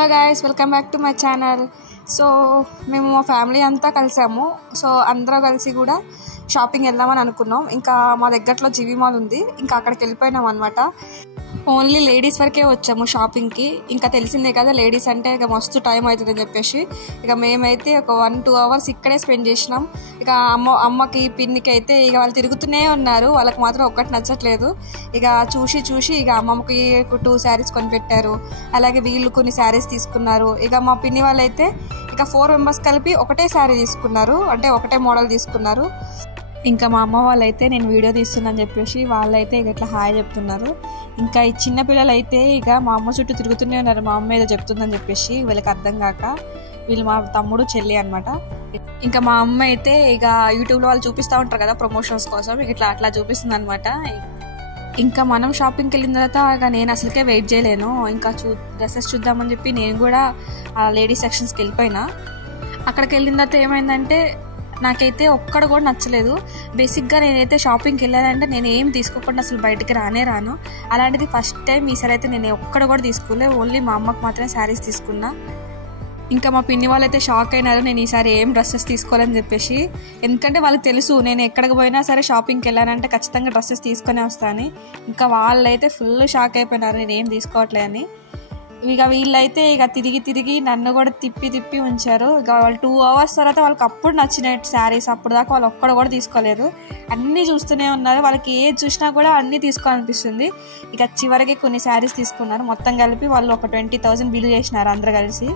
Hello guys, welcome back to my channel. So మేము మా family అంతా కలిసాము. సో అందరూ కలిసి కూడా షాపింగ్ వెళ్దామని అనుకున్నాం. ఇంకా మా దగ్గరలో జీవి మాల్ ఉంది, ఇంకా అక్కడికి వెళ్ళిపోయినాం అనమాట. ఓన్లీ లేడీస్ వరకే వచ్చాము షాపింగ్కి. ఇంకా తెలిసిందే కదా, లేడీస్ అంటే ఇక మస్తు టైం అవుతుందని చెప్పేసి ఇక మేమైతే ఒక 1-2 అవర్స్ ఇక్కడే స్పెండ్ చేసినాం. ఇక అమ్మకి పిన్నికి అయితే ఇక వాళ్ళు తిరుగుతూనే ఉన్నారు, వాళ్ళకి మాత్రం ఒక్కటి నచ్చట్లేదు. ఇక చూసి ఇక అమ్మమ్మకి 2 శారీస్ కొనిపెట్టారు, అలాగే వీళ్ళు కొన్ని శారీస్ తీసుకున్నారు. ఇక మా పిన్ని వాళ్ళైతే ఇక 4 మెంబర్స్ కలిపి ఒకటే శారీ తీసుకున్నారు, అంటే ఒకటే మోడల్ తీసుకున్నారు. ఇంకా మా అమ్మ వాళ్ళైతే నేను వీడియో తీస్తున్నాను చెప్పేసి వాళ్ళైతే ఇక ఇట్లా హాయ్ చెప్తున్నారు. ఇంకా ఈ చిన్న పిల్లలు అయితే ఇక మా అమ్మ చుట్టూ తిరుగుతూనే ఉన్నారు, మా అమ్మ ఏదో చెప్తుందని చెప్పేసి. వీళ్ళకి అర్థం కాక, వీళ్ళు మా తమ్ముడు చెల్లి అనమాట. ఇంకా మా అమ్మ అయితే ఇక యూట్యూబ్లో వాళ్ళు చూపిస్తూ ఉంటారు కదా ప్రమోషన్స్ కోసం, ఇక అట్లా చూపిస్తుంది అనమాట. ఇంకా మనం షాపింగ్కి వెళ్ళిన తర్వాత ఇక నేను అసలుకే వెయిట్ చేయలేను, ఇంకా డ్రెస్సెస్ చూద్దామని చెప్పి నేను కూడా లేడీస్ సెక్షన్స్కి వెళ్ళిపోయినా. అక్కడికి వెళ్ళిన తర్వాత ఏమైందంటే నాకైతే ఒక్కడ కూడా నచ్చలేదు. బేసిక్గా నేనైతే షాపింగ్కి వెళ్ళానంటే నేను ఏం తీసుకోకుండా అసలు బయటికి రాను. అలాంటిది ఫస్ట్ టైం ఈసారి అయితే నేను ఒక్కడ కూడా తీసుకోలేదు, ఓన్లీ మా అమ్మకి మాత్రమే శారీస్ తీసుకున్నా. ఇంకా మా పిన్ని వాళ్ళైతే షాక్ అయినారు నేను ఈసారి ఏం డ్రెస్సెస్ తీసుకోవాలని చెప్పేసి. ఎందుకంటే వాళ్ళకి తెలుసు నేను ఎక్కడికి పోయినా సరే షాపింగ్కి వెళ్ళానంటే ఖచ్చితంగా డ్రెస్సెస్ తీసుకునే వస్తాను. ఇంకా వాళ్ళైతే ఫుల్ షాక్ అయిపోయినారు నేను ఏం తీసుకోవట్లే అని. ఇక వీళ్ళైతే ఇక తిరిగి నన్ను కూడా తిప్పి ఉంచారు. ఇక వాళ్ళు 2 అవర్స్ తర్వాత వాళ్ళకి అప్పుడు నచ్చిన శారీస్, అప్పుడు దాకా వాళ్ళు ఒక్కడ కూడా తీసుకోలేదు, అన్నీ చూస్తూనే ఉన్నారు. వాళ్ళకి ఏది చూసినా కూడా అన్నీ తీసుకోవాలనిపిస్తుంది. ఇక చివరికి కొన్ని శారీస్ తీసుకున్నారు, మొత్తం కలిపి వాళ్ళు ఒక 20,000 బిల్ చేసినారు అందరు కలిసి.